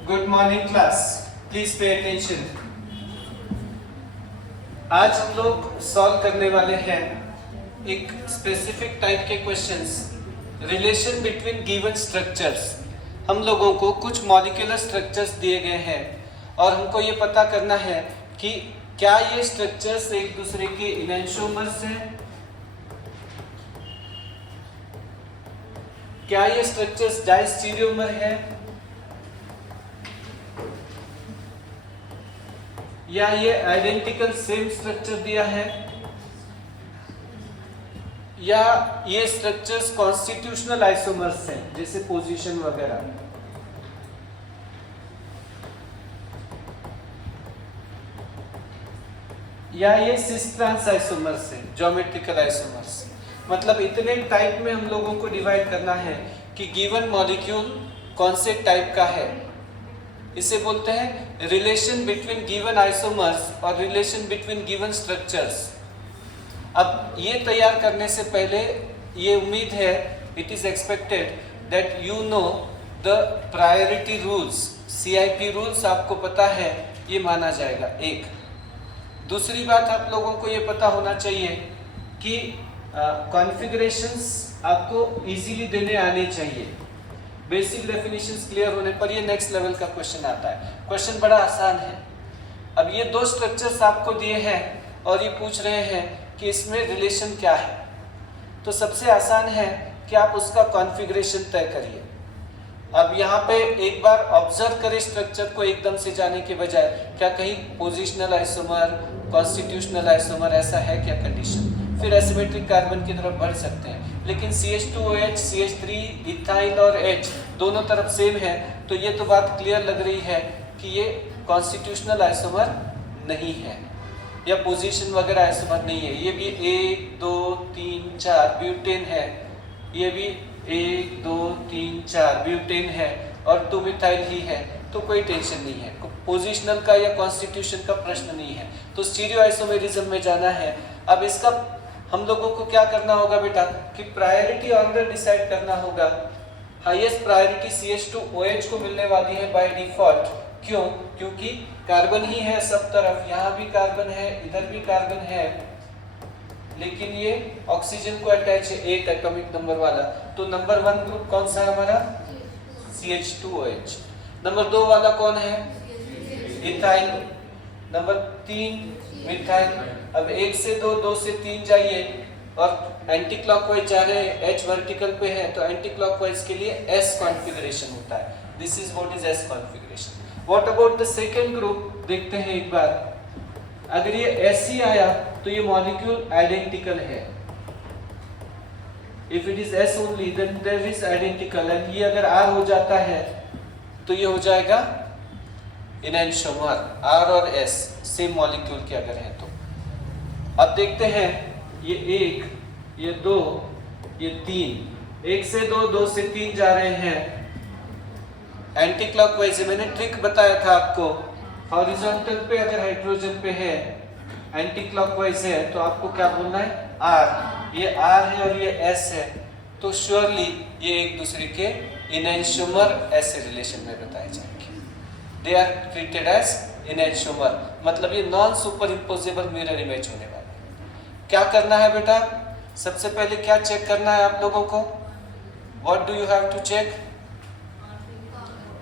Good morning class, please pay attention. आज हम लोग सॉल्व करने वाले हैं एक स्पेसिफिक टाइप के questions, relation between given structures. हम लोगों को कुछ मॉलिक्यूलर स्ट्रक्चर्स दिए गए हैं और हमको ये पता करना है कि क्या ये स्ट्रक्चर्स एक दूसरे के इनैंशोमर्स हैं, क्या ये स्ट्रक्चर्स डायस्टीरियोमर है, या ये आइडेंटिकल सेम स्ट्रक्चर दिया है, या ये स्ट्रक्चर्स कॉन्स्टिट्यूशनल आइसोमर्स हैं जैसे पोजीशन वगैरह। या ये सिस ट्रांस आइसोमर्स हैं, ज्योमेट्रिकल आइसोमर्स। मतलब इतने टाइप में हम लोगों को डिवाइड करना है कि गिवन मॉलिक्यूल कौन से टाइप का है। इसे बोलते हैं रिलेशन बिटवीन गिवन आइसोमर्स और रिलेशन बिटवीन गिवन स्ट्रक्चर्स। अब ये तैयार करने से पहले ये उम्मीद है, it is expected that you know the priority rules. CIP rules आपको पता है, ये माना जाएगा। एक दूसरी बात, आप लोगों को ये पता होना चाहिए कि कॉन्फ़िगरेशंस आपको इजीली देने आने चाहिए। बेसिक डेफिनेशंस क्लियर होने पर ये नेक्स्ट लेवल का क्वेश्चन आता है। क्वेश्चन बड़ा आसान है। अब ये दो स्ट्रक्चर्स आपको दिए हैं और ये पूछ रहे हैं कि इसमें रिलेशन क्या है। तो सबसे आसान है कि आप उसका कॉन्फ़िगरेशन तय करिए। अब यहाँ पे एक बार ऑब्जर्व करें स्ट्रक्चर को एकदम से जाने के बजाय, क्या कहीं पोजिशनल आइसोमर, कॉन्स्टिट्यूशनल आइसोमर ऐसा है क्या कंडीशन, फिर एसिमेट्रिक कार्बन की तरफ बढ़ सकते हैं। लेकिन CH2OH, CH3, इथाइल और H दोनों तरफ सेम है, तो ये तो बात क्लियर लग रही है कि ये कॉन्स्टिट्यूशनल आइसोमर नहीं है या पोजीशन वगैरह आइसोमर नहीं है। ये भी 1 2 3 4 ब्यूटेन है, ये भी 1 2 3 4 ब्यूटेन है और 2 मिथाइल ही है, तो कोई टेंशन नहीं है। पोजिशनल का या कॉन्स्टिट्यूशन का प्रश्न नहीं है। तो स्टीरियो आइसोमेरिज्म में जाना है। अब इसका हम लोगों को क्या करना होगा बेटा कि प्रायोरिटी ऑर्डर डिसाइड करना होगा। हाईएस्ट प्रायोरिटी CH2OH को मिलने वाली है बाय डिफॉल्ट। क्यों? क्योंकि कार्बन ही है सब तरफ, यहाँ भी कार्बन है, इधर भी कार्बन है, लेकिन ये ऑक्सीजन को अटैच है 8 एटॉमिक नंबर वाला। तो नंबर 1 ग्रुप कौन सा है हमारा? CH2OH। नंबर 2 वाला कौन है? इथाइल। Number 3 methyl. अब 1 से 2, 2 से 3 जाइए और एंटी क्लॉकवाइज जा रहे हैं, H वर्टिकल पे है, तो एंटी क्लॉकवाइज के लिए S कॉन्फ़िगरेशन होता है। This is what is S configuration. What about the second group, देखते हैं एक बार। अगर ये S ही आया तो ये मॉलिक्यूल आइडेंटिकल है। If it is S only then there is identical, and ये अगर R हो जाता है तो ये हो जाएगा इनैंशोमर। R और S सेम मॉलिक्यूल के अगर है तो। अब देखते हैं, ये 1, ये 2, ये 3, 1 से 2, 2 से 3 जा रहे हैं एंटी क्लॉकवाइज। मैंने ट्रिक बताया था आपको, हॉरिजॉन्टल पे अगर हाइड्रोजन पे है, एंटी क्लॉकवाइज है, तो आपको क्या बोलना है? R। ये R है और ये S है, तो श्योरली ये एक दूसरे के इनैंशोमर ऐसे रिलेशन में बताए जाएंगे। दे आर ट्रीटेड एज इनैंशोमर, मतलब ये non super imposable mirror image होने वाला है। क्या करना है बेटा? सबसे पहले क्या चेक करना है आप लोगों को? What do you have to check?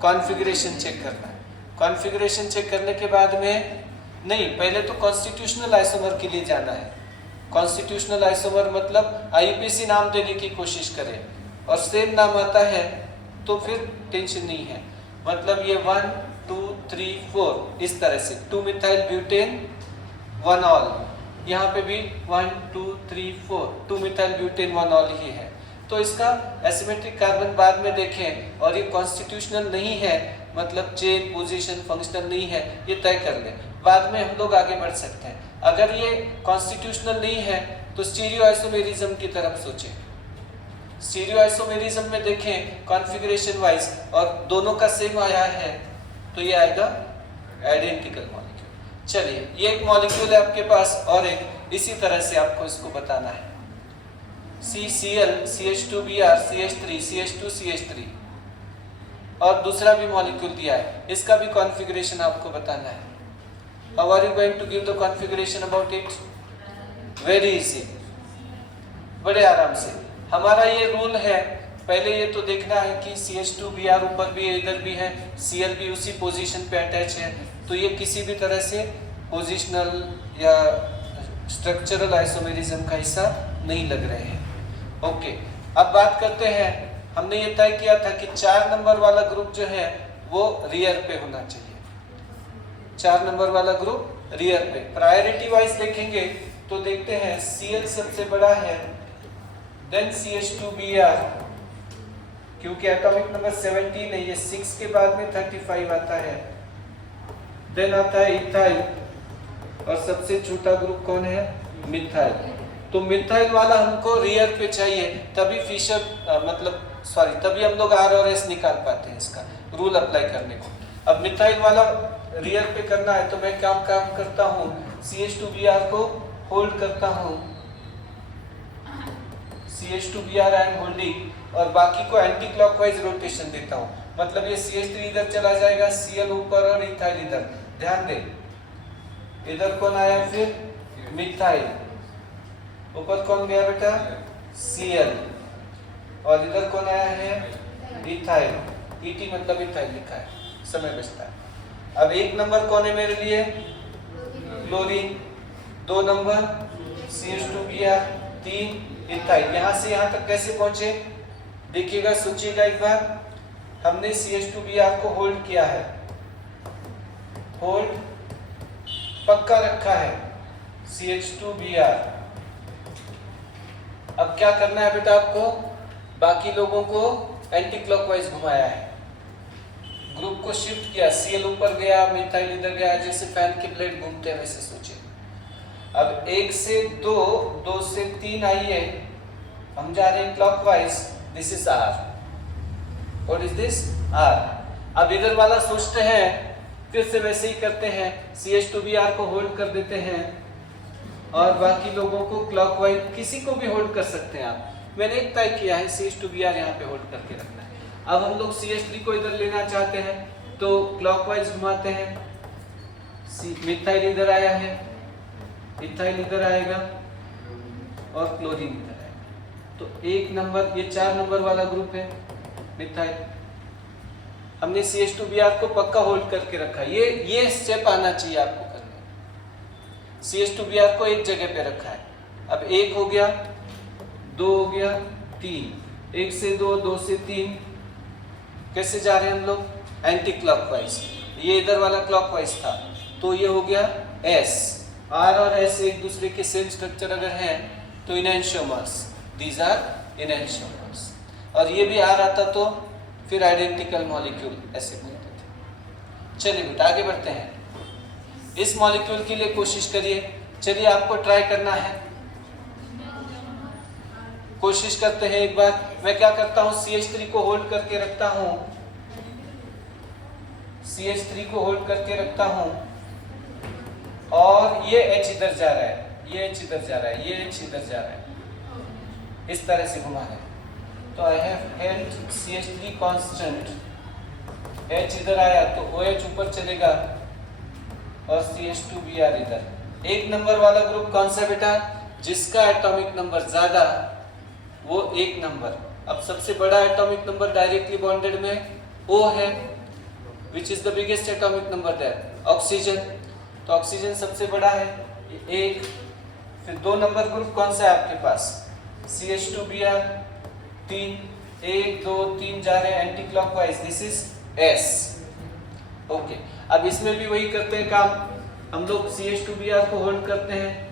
Configuration check करना है। कॉन्फ़िगरेशन चेक करने के बाद में नहीं, पहले तो कॉन्स्टिट्यूशनल आइसोमर के लिए जाना है। कॉन्स्टिट्यूशनल आइसोमर मतलब IUPAC नाम देने की कोशिश करें और सेम नाम आता है तो फिर टेंशन नहीं है। मतलब ये 1 2 3 4 इस तरह से 2 मिथाइल ब्यूटेन 1 ऑल, यहाँ पे भी 1 2 3 4 2 मिथाइल ब्यूटेन 1 ऑल ही है। तो इसका एसिमेट्रिक कार्बन बाद में देखें, और ये कॉन्स्टिट्यूशनल नहीं है, मतलब चेन पोजीशन फंक्शनल नहीं है, ये तय कर लें, बाद में हम लोग आगे बढ़ सकते हैं। अगर ये कॉन्स्टिट्यूशनल नहीं है तो स्टीरियो आइसोमेरिज्म की तरफ सोचें। स्टीरियो आइसोमेरिज्म में देखें कॉन्फ़िगरेशन वाइज और दोनों का सेम आया है तो ये आएगा आइडेंटिकल मॉलिक्यूल। चलिए, ये एक मॉलिक्यूल है आपके पास और एक इसी तरह से आपको इसको बताना है। CCl, CH2Br, CH3, CH2, CH3। और दूसरा भी मॉलिक्यूल दिया है, इसका भी कॉन्फ़िगरेशन आपको बताना है। How are you going to give the configuration about it? Very easy, बड़े आराम से। हमारा ये रूल है, पहले ये तो देखना है कि CH2Br ऊपर भी है, इधर भी है, Cl भी उसी पोजीशन पे अटैच है, तो ये किसी भी तरह से पोजिशनल या स्ट्रक्चरल आइसोमेरिज्म का हिस्सा नहीं लग रहे हैं। ओके, अब बात करते हैं, हमने ये तय किया था कि 4 नंबर वाला ग्रुप जो है वो रियर पे होना चाहिए। 4 नंबर वाला ग्रुप रियर पे। प्रायोरिटी वाइज देखेंगे तो देखते हैं Cl सबसे बड़ा है, देन CH2Br, क्योंकि एटॉमिक नंबर 17 है, ये 6 के बाद में 35 आता है, देन आता है इथाइल, और सबसे छोटा ग्रुप कौन है? मिथाइल। तो मिथाइल वाला हमको रियर पे चाहिए, तभी फिशर तभी हम लोग R और S निकाल पाते हैं इसका रूल अप्लाई करने को। अब मिथाइल वाला रियर पे करना है तो मैं काम करता हूँ, CH2Br को होल्ड करता हूँ, CH2Br आई एम होल्डिंग, और बाकी को एंटी क्लॉकवाइज रोटेशन देता हूँ। मतलब ये CH3 इधर चला जाएगा, Cl ऊपर और इथाइल इधर। ध्यान दे, इधर कौन आया फिर? मिथाइल। ऊपर कौन गया बेटा? Cl। और इधर कौन आया है? इथाइल। ET मतलब इथाइल लिखा है, समय बचता है। अब 1 नंबर कौन है मेरे लिए? क्लोरीन। 2 number CH2Br, 3 ethyl. यहाँ से यहाँ तक कैसे पहुंचे देखिएगा, सोचिएगा एक बार। हमने CH2Br को होल्ड किया है, होल्ड पक्का रखा है CH2Br। अब क्या करना है बेटा आपको? बाकी लोगों को एंटी क्लॉकवाइज घुमाया है, ग्रुप को शिफ्ट किया, Cl ऊपर गया, मिथाइल इधर गया, जैसे फैन के ब्लेड घूमते हैं वैसे सोचिए। अब 1 से 2, 2 से 3 आइए, हम जा रहे हैं clockwise, this is R। What is this? R। अब इधर वाला सोचते हैं, फिर से वैसे ही करते हैं, CH2Br को होल्ड कर देते हैं और बाकी लोगों को क्लॉकवाइज, किसी को भी होल्ड कर सकते हैं आप। मैंने एक तय किया है, CH2Br यहाँ पे होल्ड करके रखना है। अब हम लोग CH3 को इधर लेना चाहते हैं तो क्लॉकवाइज घुमाते हैं, मिथाइल इधर आया है, इथाइल इधर आएगा और क्लोरीन इधर आएगा। तो 1 नंबर, ये 4 नंबर वाला ग्रुप है मिथाइल। हमने CH2Br को पक्का होल्ड करके रखा। ये स्टेप आना चाहिए आपको करने। CH2Br को एक जगह पे रखा है। अब 1 हो गया, 2 हो गया, 3, 1 से 2, 2 से 3, कैसे जा रहे हैं हम लोग? Anti clockwise. ये इधर वाला क्लॉकवाइज था, तो ये हो गया S। R और S एक दूसरे के सेम स्ट्रक्चर अगर हैं तो इनैंशियोमर्स, दीज आर इनैंशियोमर्स। और ये भी R आता तो फिर आइडेंटिकल मॉलिक्यूल ऐसे बोलते थे। चलिए बेटा आगे बढ़ते हैं। इस मॉलिक्यूल के लिए कोशिश करिए। चलिए आपको ट्राई करना है, कोशिश करते हैं एक बार। मैं क्या करता हूँ, CH3 को होल्ड करके रखता हूँ, CH3 को होल्ड करके रखता हूँ, और ये H इधर जा रहा है, ये H इधर जा रहा है, ये H इधर जा रहा है, इस तरह से घुमा है। तो I have held CH3 constant, H इधर आया तो OH ऊपर चलेगा और CH2Br इधर। 1 नंबर वाला ग्रुप कौन सा बेटा? जिसका एटॉमिक नंबर ज्यादा वो 1 नंबर। अब सबसे बड़ा एटॉमिक नंबर डायरेक्टली बॉन्डेड में O है, which is the biggest atomic number there? Oxygen. तो ऑक्सीजन सबसे बड़ा है, ये 1। फिर 2 नंबर ग्रुप कौन सा है आपके पास? CH2Br, 3, 1, 2, 3 जा रहे हैं anti clockwise, this is S। Okay, अब इसमें भी वही करते हैं काम, हम लोग CH2Br को होल्ड करते हैं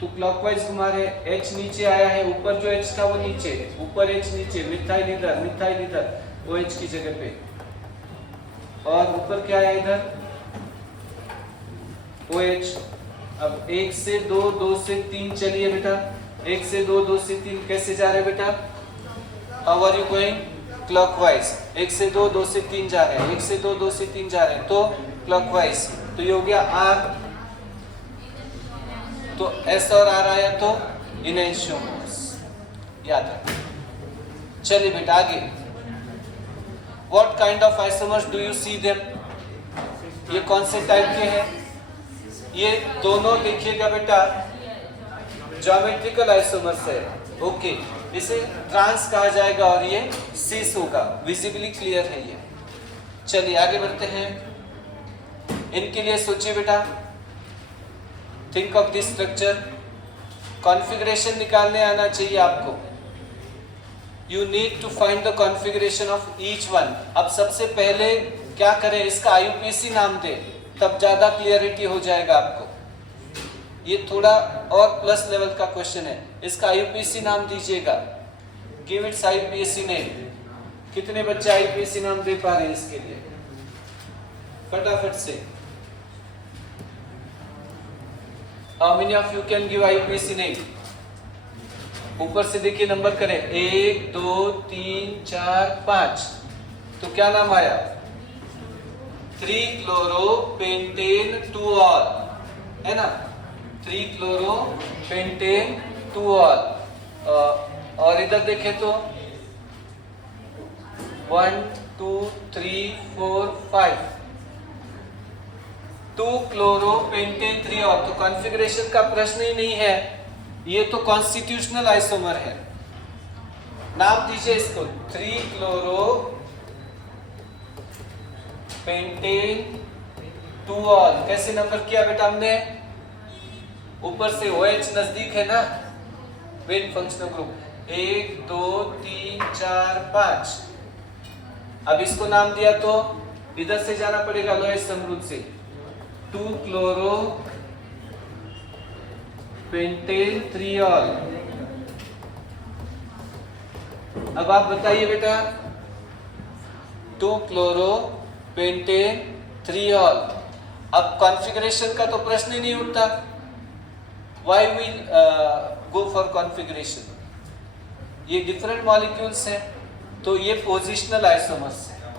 तो क्लॉकवाइज घुमा रहे हैं। H नीचे आया है, ऊपर जो H था वो नीचे, ऊपर H नीचे, मिथाइल इधर OH की जगह पे, और ऊपर क्या है इधर? OH। अब 1 से 2, 2 से 3 चलिए बेटा, 1 से 2, 2 से 3 कैसे जा रहे हैं बेटा? How are you going? Clockwise. 1 से 2, 2 से 3 जा रहे हैं, 1 से 2, 2 से 3 जा रहे हैं, तो क्लॉकवाइज। तो ये हो गया R, तो S और R आया तो इनैंशियोमर्स, याद रखना। चलिए बेटा आगे, what kind of isomers do you see them, ये कौन से टाइप के हैं, ये दोनों लिखिएगा बेटा ज्योमेट्रिकल आइसोमर्स है। ओके, इसे ट्रांस कहा जाएगा और ये सिस होगा, विजिबली क्लियर है ये। चलिए आगे बढ़ते हैं, इनके लिए सोचिए बेटा, think of this structure, configuration निकालने आना चाहिए आपको। You need to find the configuration of each one. अब सबसे पहले क्या करें, इसका आईयूपीएसी नाम दे, तब ज्यादा क्लियरिटी हो जाएगा आपको। ये थोड़ा और प्लस लेवल का क्वेश्चन है, इसका आईयूपीएसी नाम दीजिएगा, गिव इट्स आईयूपीएसी नेम। कितने बच्चे आईयूपीएसी नाम दे पा रहे हैं इसके लिए, फटाफट से। How many of you can give IUPAC name? ऊपर से देखिए, नंबर करें, 1 2 3 4 5। तो क्या नाम आया? 3-chloro-pentane 2-ol, है ना, 3-chloro-pentane 2-ol। और इधर देखें तो 1 2 3 4 5, 2-chloro-pentane 3-ol। तो कॉन्फ़िगरेशन का प्रश्न ही नहीं है, ये तो कॉन्स्टिट्यूशनल आइसोमर है। नाम दीजिए इसको, 3-chloro-pentane 2-ol। कैसे नंबर किया बेटा हमने? ऊपर से OH नजदीक है ना, वेन फंक्शनल ग्रुप 1 2 3 4 5। अब इसको नाम दिया तो इधर से जाना पड़ेगा लोएस्ट समरूप से, 2-chloro-pentane 3-ol। अब आप बताइए बेटा, 2-chloro-pentane 3-ol। अब कॉन्फ़िगरेशन का तो प्रश्न ही नहीं उठता। Why we go for configuration? ये डिफरेंट मॉलिक्यूल्स हैं, तो ये पोजिशनल आइसोमर्स हैं,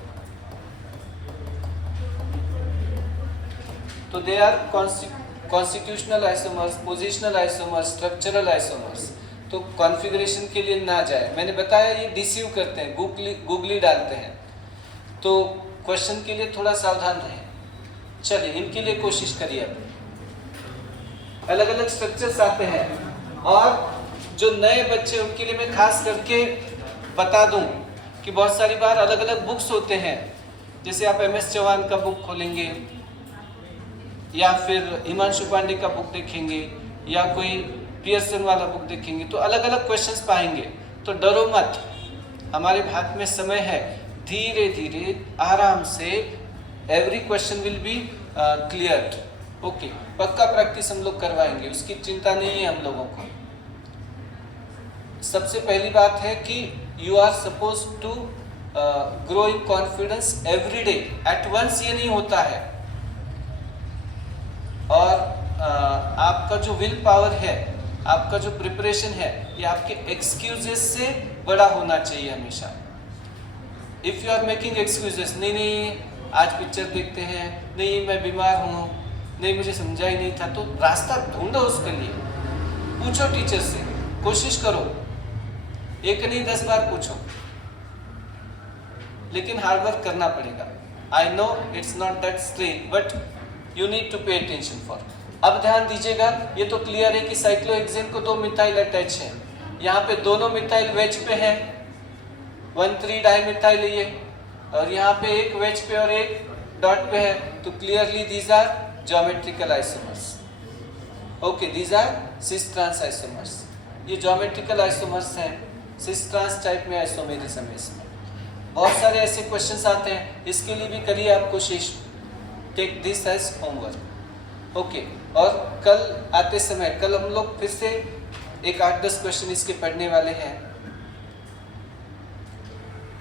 तो they are constitutional isomers, positional isomers, structural isomers. तो कॉन्फ़िगरेशन के लिए ना जाए, मैंने बताया ये डिसीव करते हैं, गूगली डालते हैं, तो क्वेश्चन के लिए थोड़ा सावधान रहें। चलिए इनके लिए कोशिश करिए। अब अलग अलग स्ट्रक्चर्स आते हैं, और जो नए बच्चे उनके लिए मैं खास करके बता दूं कि बहुत सारी बार अलग अलग बुक्स होते हैं, जैसे आप MS चौहान का बुक खोलेंगे या फिर हिमांशु पांडे का बुक देखेंगे या कोई पियर्सन वाला बुक देखेंगे, तो अलग अलग क्वेश्चंस पाएंगे। तो डरो मत, हमारे हाथ में समय है, धीरे धीरे आराम से every question will be clear. Okay, पक्का प्रैक्टिस हम लोग करवाएंगे, उसकी चिंता नहीं है हम लोगों को। सबसे पहली बात है कि you are suppose to grow in confidence every day, at once ये नहीं होता है। और आपका जो विल पावर है, आपका जो प्रिपरेशन है, ये आपके एक्सक्यूजेस से बड़ा होना चाहिए हमेशा। If you are making excuses, नहीं आज पिक्चर देखते हैं, नहीं मैं बीमार हूँ, नहीं मुझे समझा ही नहीं था, तो रास्ता ढूंढो उसके लिए, पूछो टीचर से, कोशिश करो, एक नहीं 10 बार पूछो, लेकिन हार्ड वर्क करना पड़ेगा। I know it's not that straight, but you need to pay attention for. अब ध्यान दीजिएगा, ये तो क्लियर है कि साइक्लोहेक्सेन को 2 मिथाइल अटैच है, यहाँ पे दोनों मिथाइल वेज पे है, 1,3 डाइमिथाइल है ये, और यहाँ पे एक वेज पे और एक डॉट पे है, तो clearly these are geometrical isomers. Okay, these are cis trans isomers. ये ज्योमेट्रिकल आइसोमर्स हैं, सिस ट्रांस टाइप में आइसोमेरिज्म है इसमें। बहुत सारे ऐसे क्वेश्चंस आते हैं, इसके लिए भी करिए आप कोशिश, take this as homework. Okay, और कल आते समय, कल हम लोग फिर से एक 8-10 क्वेश्चन इसके पढ़ने वाले हैं।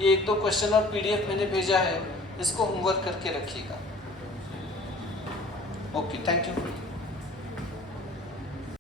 ये 1-2 क्वेश्चन और PDF मैंने भेजा है, इसको होमवर्क करके रखिएगा। Okay, thank you.